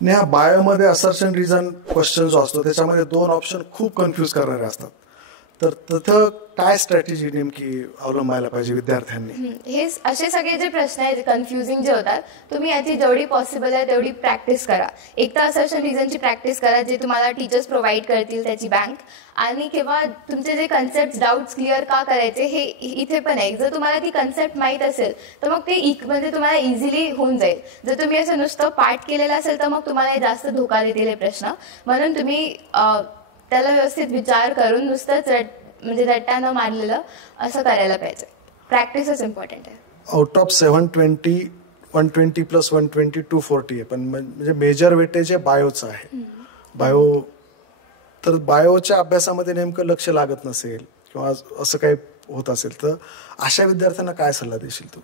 नेहा, बायोमध्ये assertion reason question जो असतो त्याच्यामध्ये 2 ऑप्शन खूप कन्फ्यूज करणारे असतात. तर तिथं काय स्ट्रॅटेजी नेमकी अवलंबायला पाहिजे विद्यार्थ्यांनी? हे असे सगळे जे प्रश्न आहेत कन्फ्युजिंग जे होतात, तुम्ही याची जेवढी पॉसिबल आहे तेवढी प्रॅक्टिस करा. एक तर असर्शन रिझनची प्रॅक्टिस करा जे तुम्हाला टीचर्स प्रोव्हाइड करतील त्याची बँक, आणि किंवा तुमचे जे कन्सेप्ट डाऊट्स क्लिअर का करायचे हे इथे पण आहे. जर तुम्हाला ती कन्सेप्ट माहीत असेल तर मग ते म्हणजे तुम्हाला इझिली होऊन जाईल. जर तुम्ही असं नुसतं पाठ केलेलं असेल तर मग तुम्हाला जास्त धोका देतील हे प्रश्न. म्हणून तुम्ही त्याला व्यवस्थित विचार करून नुसतंच म्हणजे रट्टा न मारलेलं असं करायला पाहिजे. प्रॅक्टिसच इम्पॉर्टंट आहे. आउट ऑफ 720 120 प्लस 120 240 आहे, पण म्हणजे मेजर वेटेज आहे बायोचं आहे. बायो, तर बायोच्या अभ्यासामध्ये नेमकं लक्ष लागत नसेल किंवा असं काही होत असेल तर अशा विद्यार्थ्यांना काय सल्ला देशील तू?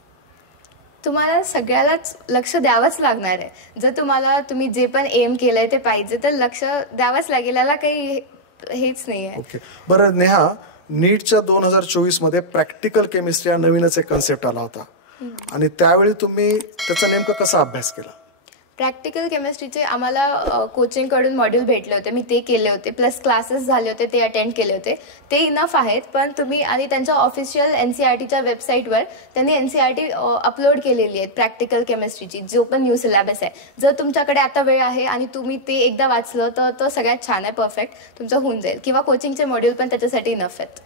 तुम्हाला सगळ्यालाच लक्ष द्यावंच लागणार आहे. जर तुम्ही जे पण एम केलंय ते पाहिजे तर लक्ष द्यावंच लागेल. याला काही हेच नाही आहे. ओके, बरं नेहा, नीटच्या 2024 मध्ये प्रॅक्टिकल केमिस्ट्री हा नवीनच एक कन्सेप्ट आला होता आणि त्यावेळी तुम्ही त्याचा नेमका कसा अभ्यास केला? प्रॅक्टिकल केमिस्ट्रीचे आम्हाला कोचिंगकडून मॉड्यूल भेटले होते, मी ते केले होते, प्लस क्लासेस झाले होते ते अटेंड केले होते. ते इनफ आहेत. पण तुम्ही आणि त्यांच्या ऑफिशियल NCERTच्या वेबसाईटवर त्यांनी NCERT अपलोड केलेली आहेत प्रॅक्टिकल केमिस्ट्रीची, जो पण न्यू सिलेबस आहे. जर तुमच्याकडे आता वेळ आहे आणि तुम्ही ते एकदा वाचलं तर सगळ्यात छान आहे, परफेक्ट तुमचं होऊन जाईल. किंवा कोचिंगचे मॉड्यूल पण त्याच्यासाठी इनफ आहेत.